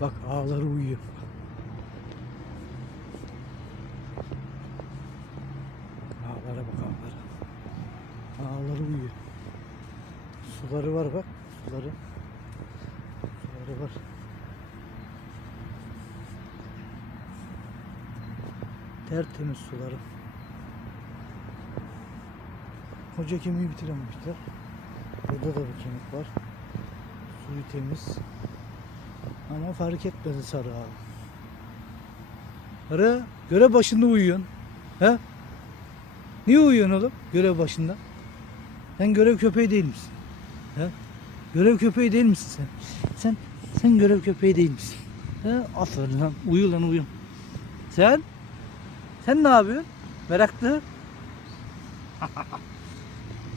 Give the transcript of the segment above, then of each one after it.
Bak ağları uyuyor. Ağlara bak ağlara. Ağları uyuyor. Suları var bak. Suları. Suları var. Tertemiz suları. Koca kemiği bitirememişler. Burada da bir kemik var. Suyu temiz. Ama fark etmedi sarı abi. Sarı görev başında uyuyorsun. He? Niye uyuyorsun oğlum görev başında? Sen görev köpeği değil misin? He? Görev köpeği değil misin sen? Sen sen görev köpeği değil misin? He? Aferin lan. Uyu lan uyu. Sen? Sen ne yapıyorsun? Meraklı.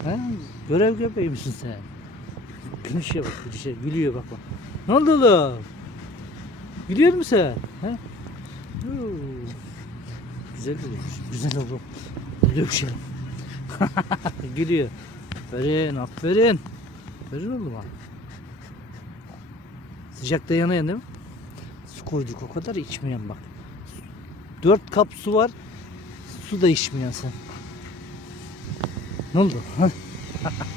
He? Görev köpeği misin sen? Gülüşe bak gülüşe. Gülüyor bak bak. Ne oldu oğlum? Gülüyor musun sen? He? Güzel gülüyormuş. Güzel oğlum. Gülüyor şey. Gülüyor. Aferin, aferin. Aferin oğlum ha. Sıcakta yanayan değil mi? Su koyduk o kadar içmeyen bak. Dört kap su var. Su da içmeyen sen. Ne oldu?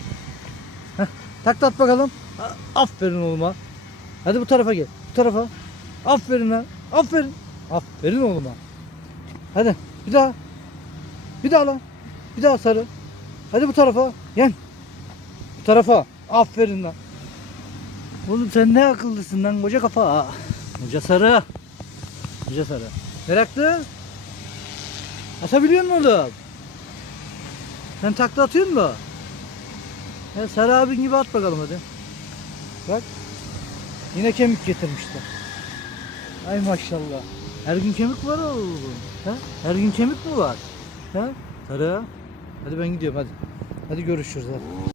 Hah. Hah, Tak tat bakalım. Aferin oğluma. Hadi bu tarafa gel. Bu tarafa. Aferin lan. Aferin. Aferin oğluma. Hadi bir daha. Bir daha lan. Bir daha sarı. Hadi bu tarafa. Gel. Bu tarafa. Aferin lan. Oğlum sen ne akıllısın lan koca kafa. Koca sarı. Koca sarı. Meraklı. Atabiliyor musun oğlum? Sen takla atıyor musun? Ya Sarı abin gibi at bakalım hadi. Bak. Yine kemik getirmişler. Ay maşallah. Her gün kemik var oğlum. Ha? Her gün kemik mi var? Ha? Sarı. Hadi ben gidiyorum hadi. Hadi görüşürüz hadi.